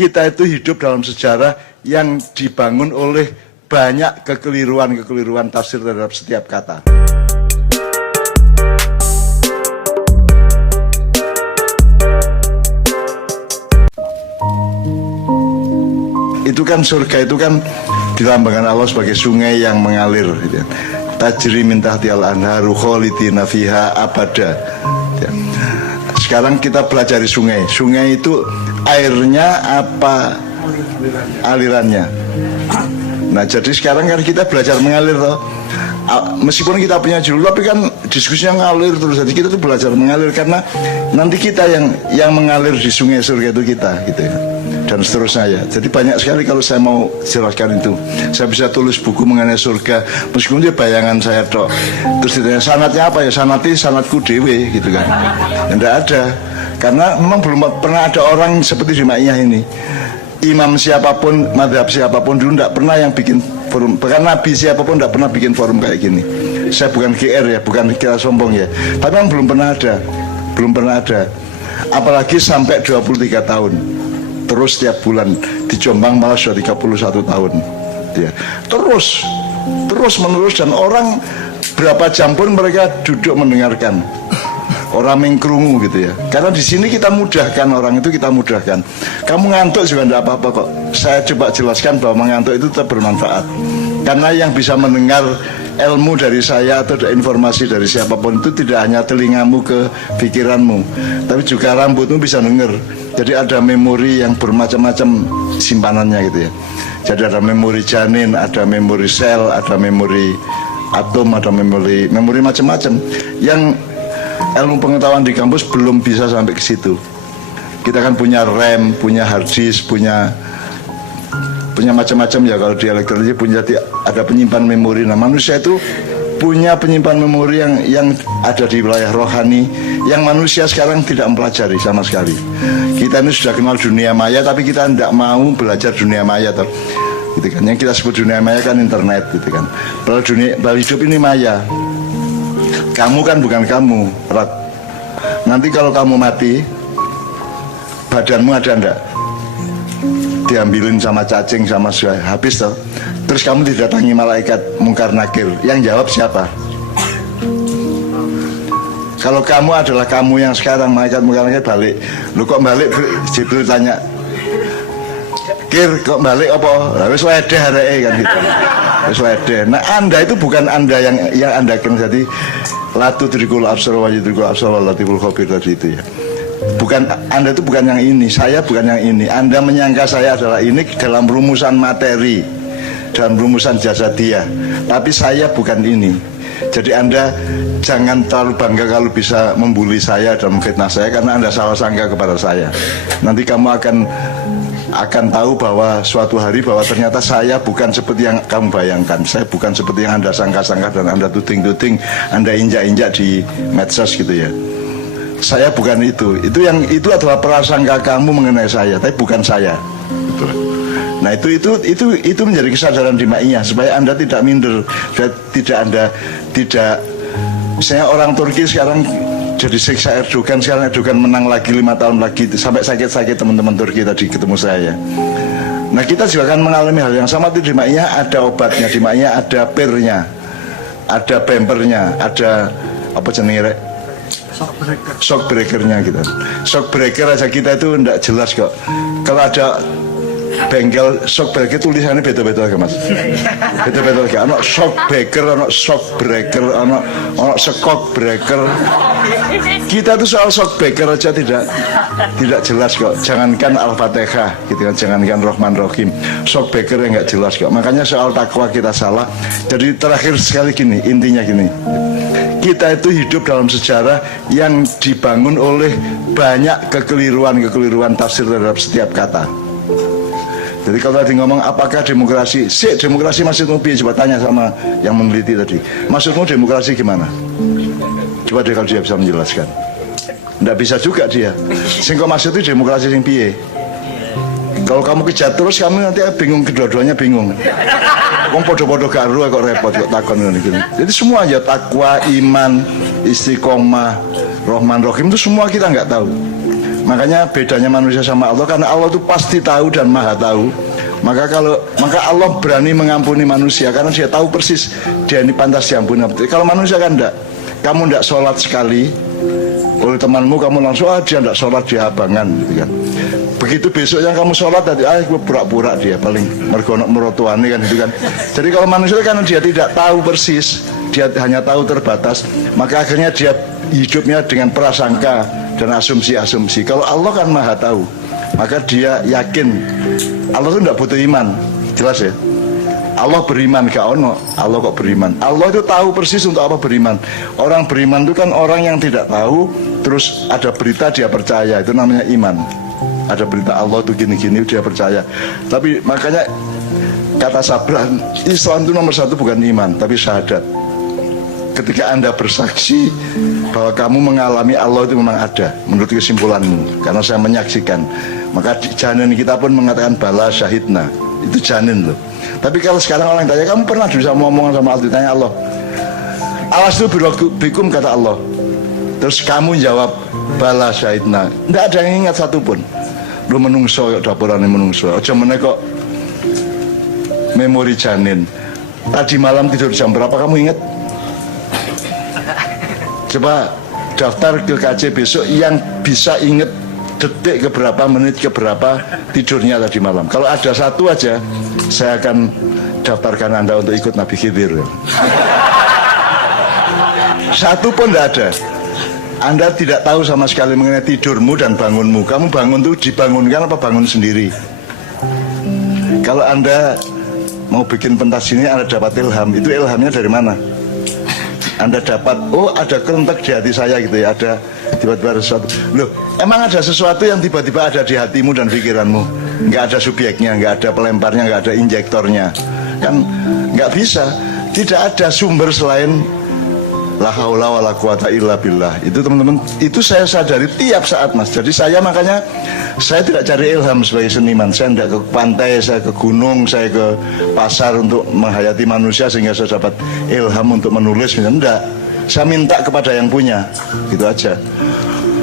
kita itu hidup dalam sejarah yang dibangun oleh banyak kekeliruan tafsir terhadap setiap kata. Itu kan surga itu kan dilambangkan Allah sebagai sungai yang mengalir gitu. Tajri min tahtihal anharu khalidina fiha abada. Sekarang kita pelajari sungai. Sungai itu airnya apa alirannya? Nah, jadi sekarang kan kita belajar mengalir toh. Meskipun kita punya judul, tapi kan diskusinya ngalir terus. Jadi kita tuh belajar mengalir karena nanti kita yang mengalir di sungai surga itu kita, gitu ya. Dan seterusnya ya. Jadi banyak sekali kalau saya mau jelaskan itu. Saya bisa tulis buku mengenai surga, meskipun dia bayangan saya toh. Terus ditanya sanatnya apa ya? Sanatku dewe, gitu kan. Tidak ada. Karena memang belum pernah ada orang seperti di Ma'iyah ini. Imam siapapun, madhab siapapun dulu tidak pernah yang bikin forum. Bahkan Nabi siapapun tidak pernah bikin forum kayak gini. Saya bukan GR ya, bukan kira sombong ya. Tapi memang belum pernah ada. Belum pernah ada. Apalagi sampai 23 tahun. Terus setiap bulan di Jombang malah sudah 31 tahun ya. Terus menerus, dan orang berapa jam pun mereka duduk mendengarkan. Orang mengkerungu gitu ya. Karena di sini kita mudahkan, orang itu kita mudahkan. Kamu ngantuk juga tidak apa-apa kok. Saya coba jelaskan bahwa mengantuk itu tetap bermanfaat. Karena yang bisa mendengar ilmu dari saya atau informasi dari siapapun itu tidak hanya telingamu ke pikiranmu, tapi juga rambutmu bisa dengar. Jadi ada memori yang bermacam-macam simpanannya gitu ya. Jadi ada memori janin, ada memori sel, ada memori atom, ada memori macam-macam yang ilmu pengetahuan di kampus belum bisa sampai ke situ. Kita kan punya RAM, punya hard disk, punya macam-macam ya. Kalau di elektronik punya ada penyimpan memori. Nah, manusia itu punya penyimpan memori yang ada di wilayah rohani yang manusia sekarang tidak mempelajari sama sekali. Kita ini sudah kenal dunia maya, tapi kita tidak mau belajar dunia maya gitu kan. Yang kita sebut dunia maya kan internet gitu kan. Padahal hidup ini maya. Kamu kan bukan kamu. Nanti kalau kamu mati, badanmu ada enggak? Diambilin sama cacing sama habis toh. Terus kamu didatangi malaikat mungkar nakir. Yang jawab siapa? Kalau kamu adalah kamu yang sekarang, malaikat mungkar nakir balik. Lu kok balik? Jibril tanya, Kir kok balik apa? Wis wedeh areke kan gitu. Wis wedeh. Nah, Anda itu bukan Anda yang Anda kan jadi latu trikul absar wa yudrikul absar wa latiful khabir tadi itu ya. Bukan, Anda itu bukan yang ini, saya bukan yang ini. Anda menyangka saya adalah ini dalam rumusan materi, dalam rumusan jasadiah. Tapi saya bukan ini. Jadi Anda jangan terlalu bangga kalau bisa membuli saya dan memfitnah saya, karena Anda salah sangka kepada saya. Nanti kamu akan tahu bahwa suatu hari bahwa ternyata saya bukan seperti yang kamu bayangkan. Saya bukan seperti yang Anda sangka-sangka dan Anda tuding-tuding, Anda injak-injak di medsos gitu ya. Saya bukan itu. Itu adalah prasangka kamu mengenai saya, tapi bukan saya. Gitu. Nah, itu menjadi kesadaran di Ma'iyah supaya Anda tidak minder, tidak misalnya orang Turki sekarang jadi siksa Erdogan, sekarang Erdogan menang lagi 5 tahun lagi, sampai sakit-sakit teman-teman Turki tadi ketemu saya. Nah, kita juga akan mengalami hal yang sama. Di Ma'iyah ada obatnya, di Ma'iyah ada pirnya, ada bempernya, ada apa jenenge, shock breakernya gitu. Shock breaker aja kita itu tidak jelas kok. Kalau ada bengkel shock breaker tulisannya beda-beda kan mas, beda-beda kan. Ono shock breaker, ono shock breaker, ono shock breaker. Kita tuh soal shock breaker aja tidak jelas kok. Jangankan Al-Fatihah gitu kan, jangankan Rahman Rahim, shock breaker yang nggak jelas kok. Makanya soal takwa kita salah. Jadi terakhir sekali gini, intinya gini. Kita itu hidup dalam sejarah yang dibangun oleh banyak kekeliruan tafsir terhadap setiap kata. Jadi kalau tadi ngomong apakah demokrasi, demokrasi maksudmu piye? Coba tanya sama yang meneliti tadi. Maksudmu demokrasi gimana? Coba deh kalau dia bisa menjelaskan. Nggak bisa juga dia. Sing kok maksudnya demokrasi sing piye? Kalau kamu kejar terus kamu nanti bingung, kedua-duanya bingung. Wong podo-podo gak ero kok repot kok takon ngene iki. Jadi semua aja takwa, iman, istiqomah, Rahman Rahim itu semua kita nggak tahu. Makanya bedanya manusia sama Allah, karena Allah itu pasti tahu dan maha tahu. Maka Allah berani mengampuni manusia karena dia tahu persis dia ini pantas diampuni. Kalau manusia kan enggak. Kamu enggak sholat sekali, oleh temanmu kamu langsung dia enggak sholat, dia abangan gitu kan. Begitu besoknya kamu sholat tadi, pura-pura dia paling mergonok merotuane kan gitu kan. Jadi kalau manusia karena dia tidak tahu persis, dia hanya tahu terbatas, maka akhirnya dia hidupnya dengan prasangka dan asumsi-asumsi. Kalau Allah kan maha tahu, maka dia yakin. Allah itu tidak butuh iman, jelas ya. Allah beriman, gak ono. Allah kok beriman? Allah itu tahu persis untuk apa beriman. Orang beriman itu kan orang yang tidak tahu, terus ada berita dia percaya, itu namanya iman. Ada berita Allah itu gini-gini dia percaya. Tapi makanya kata Sabran, Islam itu nomor satu bukan iman, tapi syahadat. Ketika Anda bersaksi bahwa kamu mengalami Allah itu memang ada, menurut kesimpulanmu, karena saya menyaksikan, maka janin kita pun mengatakan bala syahidna, itu janin loh. Tapi kalau sekarang orang tanya, kamu pernah bisa ngomong sama Allah, ditanya Allah, awas itu bikum kata Allah, terus kamu jawab bala syahidna, tidak ada yang ingat satupun. Lu menungso dapuran menungso, aja meneh kok memori janin. Tadi malam tidur jam berapa kamu ingat? Coba daftar ke KC besok yang bisa ingat detik keberapa, menit keberapa tidurnya tadi malam. Kalau ada satu aja, saya akan daftarkan Anda untuk ikut Nabi Khidir. Satu pun tidak ada. Anda tidak tahu sama sekali mengenai tidurmu dan bangunmu. Kamu bangun tuh dibangunkan apa bangun sendiri? Kalau Anda mau bikin pentas ini, Anda dapat ilham. Itu ilhamnya dari mana? Anda dapat, oh ada kerentak di hati saya gitu ya, ada tiba-tiba ada sesuatu. Loh, emang ada sesuatu yang tiba-tiba ada di hatimu dan pikiranmu? Nggak ada subjeknya, nggak ada pelemparnya, nggak ada injektornya. Kan nggak bisa. Tidak ada sumber selain la haula wala quwata illa billah. Itu teman-teman, itu saya sadari tiap saat mas. Jadi saya makanya saya tidak cari ilham sebagai seniman. Saya tidak ke pantai, saya ke gunung, saya ke pasar untuk menghayati manusia sehingga saya dapat ilham untuk menulis. Tidak, saya minta kepada yang punya, gitu aja.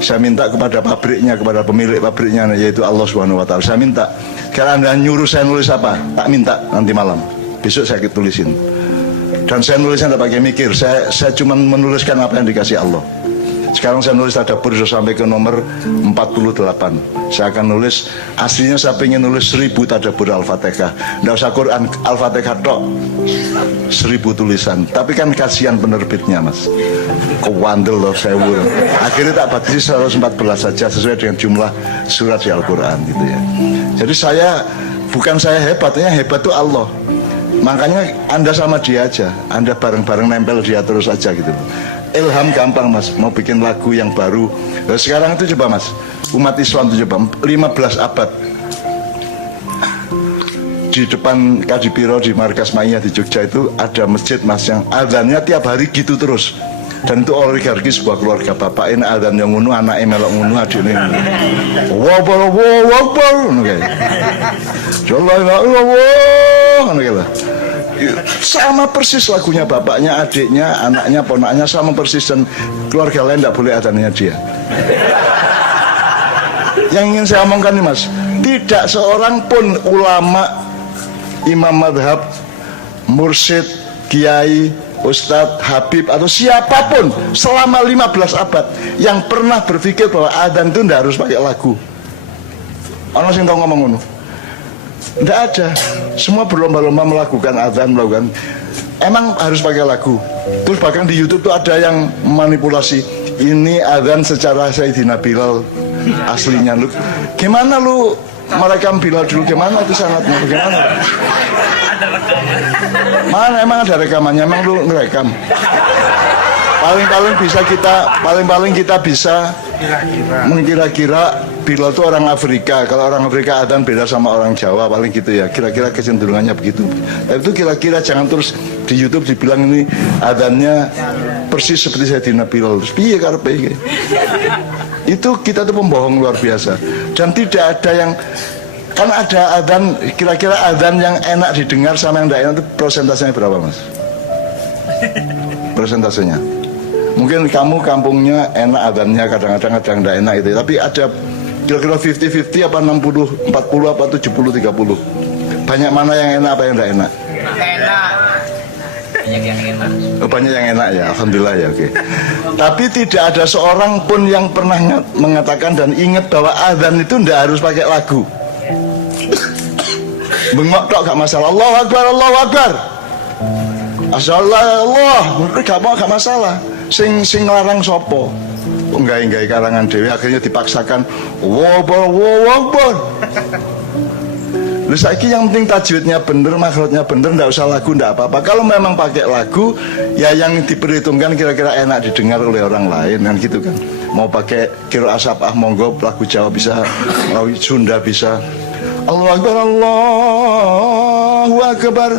Saya minta kepada pabriknya, kepada pemilik pabriknya, yaitu Allah Subhanahu Wa Taala. Saya minta, kalau Anda nyuruh saya nulis apa, tak minta nanti malam. Besok saya tulisin. Dan saya nulisnya tidak pakai mikir, saya cuma menuliskan apa yang dikasih Allah. Sekarang saya nulis tadabbur sampai ke nomor 48. Saya akan nulis, aslinya saya pengen nulis 1000 tadabbur Al-Fatihah. Tidak usah Quran, Al-Fatihah tok 1000 tulisan. Tapi kan kasihan penerbitnya mas, kewandel loh saya. Akhirnya tak batasi 114 saja sesuai dengan jumlah surat di Al-Quran gitu ya. Jadi bukan saya hebatnya, hebat itu Allah. Makanya Anda sama dia aja, Anda bareng-bareng nempel dia terus aja gitu. Ilham gampang mas, mau bikin lagu yang baru. Nah, sekarang itu coba mas, umat Islam itu coba 15 abad di depan Kadipiro di Markas Ma'iyah di Jogja itu ada masjid mas yang azannya tiap hari gitu terus. Dan itu oligarki sebuah keluarga, bapaknya azan yang ngunu, anaknya melok ngunu, adiknya sama persis lagunya bapaknya, adiknya, anaknya, ponaknya sama persis. Dan keluarga lain tidak boleh adanya dia. Yang ingin saya omongkan nih mas, tidak seorang pun ulama, imam madhab, mursyid, kiai, ustadz, habib atau siapapun selama 15 abad yang pernah berpikir bahwa adzan itu tidak harus pakai lagu. Orang yang tahu ngomong ngono? Tidak ada. Semua berlomba-lomba melakukan adzan, melakukan. Emang harus pakai lagu. Terus bahkan di YouTube tuh ada yang manipulasi. Ini adzan secara Sayyidina Bilal aslinya. Lu gimana lu merekam Bilal dulu? Gimana itu sanatnya? Bagaimana? Mana emang ada rekamannya? Emang lu ngerekam? Paling kita bisa mengkira-kira Bilal itu orang Afrika. Kalau orang Afrika adzan beda sama orang Jawa, paling gitu ya. Kira-kira kecenderungannya begitu. Tapi itu kira-kira, jangan terus di YouTube dibilang ini adzannya persis seperti Sayyidina Bilal. Piye karepe? Itu kita tuh pembohong luar biasa. Dan tidak ada yang, kan ada adzan, kira-kira adzan yang enak didengar sama yang tidak enak itu persentasenya berapa mas? Persentasenya. Mungkin kamu kampungnya enak adzannya, kadang-kadang tidak enak itu. Tapi ada Kira-kira 50-50 apa 60-40 apa 70-30? Banyak mana yang enak apa yang tidak enak? Enak. Banyak yang enak. Oh, banyak yang enak ya, alhamdulillah ya, oke. Tapi tidak ada seorang pun yang pernah mengatakan dan ingat bahwa azan itu tidak harus pakai lagu. Bengok tok gak masalah. Allahu Akbar, Allahu Akbar. Asallallahu Allah, gak masalah. Sing larang sopo? Enggak karangan dewi, akhirnya dipaksakan. Allahu Akbar. Lu saiki yang penting tajwidnya bener, makhrajnya bener, ndak usah lagu, ndak apa-apa. Kalau memang pakai lagu, ya yang diperhitungkan kira-kira enak didengar oleh orang lain kan gitu kan. Mau pakai kiro asap monggo, lagu Jawa bisa, lagu Sunda bisa. Allahu Akbar, Allahu Akbar,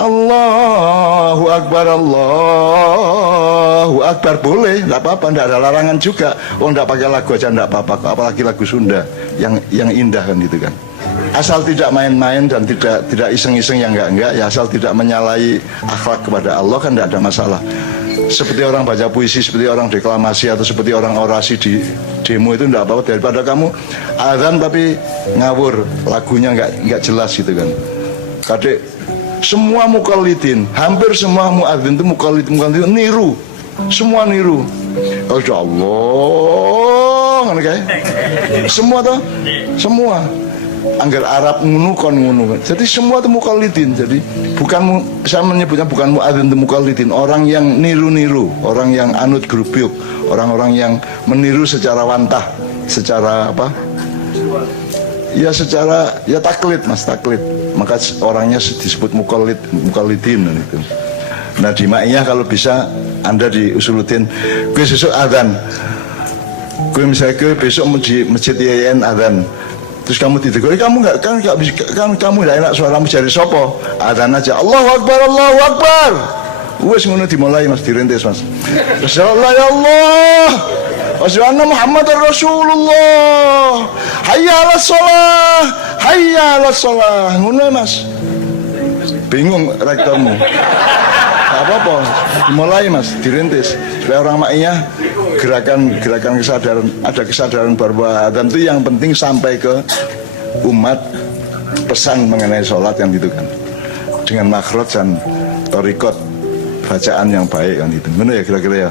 Allahu Akbar, Allahu Akbar, boleh, ndak apa-apa, ndak ada larangan juga. Oh, ndak pakai lagu aja ndak apa-apa, apalagi lagu Sunda yang indah kan gitu kan. Asal tidak main-main dan tidak iseng-iseng yang enggak, ya asal tidak menyalahi akhlak kepada Allah kan tidak ada masalah. Seperti orang baca puisi, seperti orang deklamasi atau seperti orang orasi di demo itu tidak apa-apa, daripada kamu azan tapi ngawur, lagunya enggak jelas gitu kan. Kadek semua mukallidin, hampir semua muadzin itu mukallidin niru. Semua niru. Allah, kan kayak. Semua toh? Semua. Anggar Arab ngunu kon ngunu. Jadi semua itu mukallidin. Jadi bukan, saya menyebutnya bukan muadzin, itu mukallidin, orang yang niru-niru, orang yang anut grubyuk, orang-orang yang meniru secara wantah, secara apa? Ya secara ya taklid, Mas, taklid. Maka orangnya disebut mukallidin itu. Nah di Ma'iyah kalau bisa Anda diusulutin, gue besok adzan, gue misalnya gue besok masjid IAIN adzan. Terus kamu ditegur, kamu nggak kamu nggak enak suaramu jadi sopo, adzan aja, Allahu Akbar, Allahu Akbar. Wes ngono dimulai, Mas, dirintis, Mas. Rasulullah ya Allah, Rasulullah Muhammad Rasulullah, hayya 'alas shalah, hayya 'alas shalah. Ngono, Mas. Bingung rektormu. Gak apa-apa, dimulai, Mas, dirintis. Supaya orang Ma'iyah gerakan kesadaran, ada kesadaran bahwa adzan itu yang penting sampai ke umat, pesan mengenai sholat yang gitu kan, dengan makhraj dan torikot bacaan yang baik kan itu. Benar ya kira-kira ya.